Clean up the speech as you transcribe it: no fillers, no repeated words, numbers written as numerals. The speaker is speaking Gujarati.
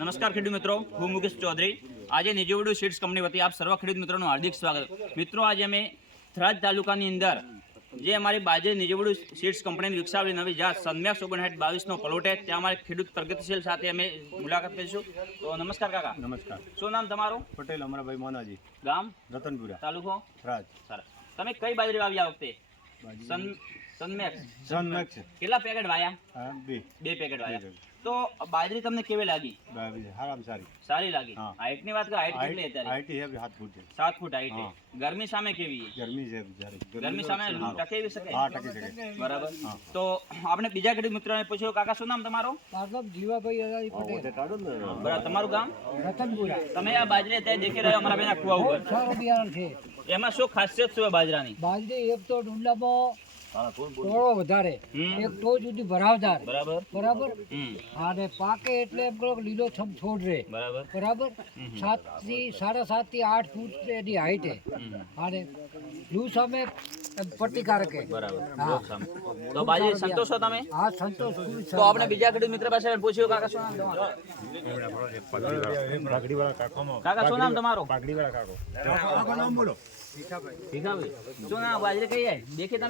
નમસ્કાર ખેડૂત મિત્રો, હું મુકેશ ચૌધરી. આજે નિજવડુ સીડ્સ કંપની વતી આપ સર્વ ખેડૂત મિત્રોનું હાર્દિક સ્વાગત. મિત્રો, આજે અમે થરાદ તાલુકાની અંદર જે અમારી બાજરી નિજવડુ સીડ્સ કંપનીની વિકસાવેલી નવી જાત સનમેક્સ 5922નો પ્લોટ છે, ત્યાં અમારે ખેડૂત પ્રગતિશીલ સાથે અમે મુલાકાત કરીશું. તો નમસ્કાર કાકા. નમસ્કાર. શું નામ તમારું? પટેલ અમરાભાઈ મોનાજી, ગામ? રતનપુરા, તાલુકો? થરાદ. સરસ. તમે કઈ બાજરી વાવી આ વખતે? સનમેક્સ. સનમેક્સ કેટલા પેકેટ વાયા? બે પેકેટ વાયા. તો બાજરી તમને કેવી લાગી? હારામ સારી. સારી લાગી. હા. હાઈટની વાત કરો, હાઈટ કેટલી અત્યારે? હાઈટ હે 7 ફૂટ છે. 7 ફૂટ હાઈટ છે. હા. ગરમી સામે કેવી છે? ગરમી છે જારી. ગરમી સામે ટકેવી શકે? હા, ટકી શકે. બરાબર. હા. તો આપણે બીજા ખેડૂત મિત્રોને પૂછ્યું, કાકા શું નામ તમારું? મારું જીવાભાઈ અલાજી પટેલ, બરાબર. તમારું ગામ? રતનપુરા. તમે આ બાજરી અત્યારે દેખી રહ્યા અમારા બેના કુવા ઉપર, સારું બિયારણ છે. એમાં શું ખાસિયત શું છે બાજરાની? બાજરી એક તો ડુંડામાં તોડો વધારે, હમ. એક તો સુધી ભરાવદાર, બરાબર. બરાબર. હમ. અને પાકે એટલે એમ કહો કે લીલો છમ છોડ રહે, બરાબર. બરાબર. 7.5 થી 8 ફૂટ એની હાઈટ છે. અને લૂ સામે પ્રતિકારક છે. બરાબર. હા. લોક સામે. તો બાજરી સંતોષ છો તમે? હા, સંતોષ પૂરી તો આપણે બીજા ખેડૂત મિત્ર પાસે પૂછ્યું, કાકા શું નામ તમારું? કાકા શું નામ તમારું? ભીખાભાઈ. શું નામ? બાજરી કઈ જાય દેખી તમે?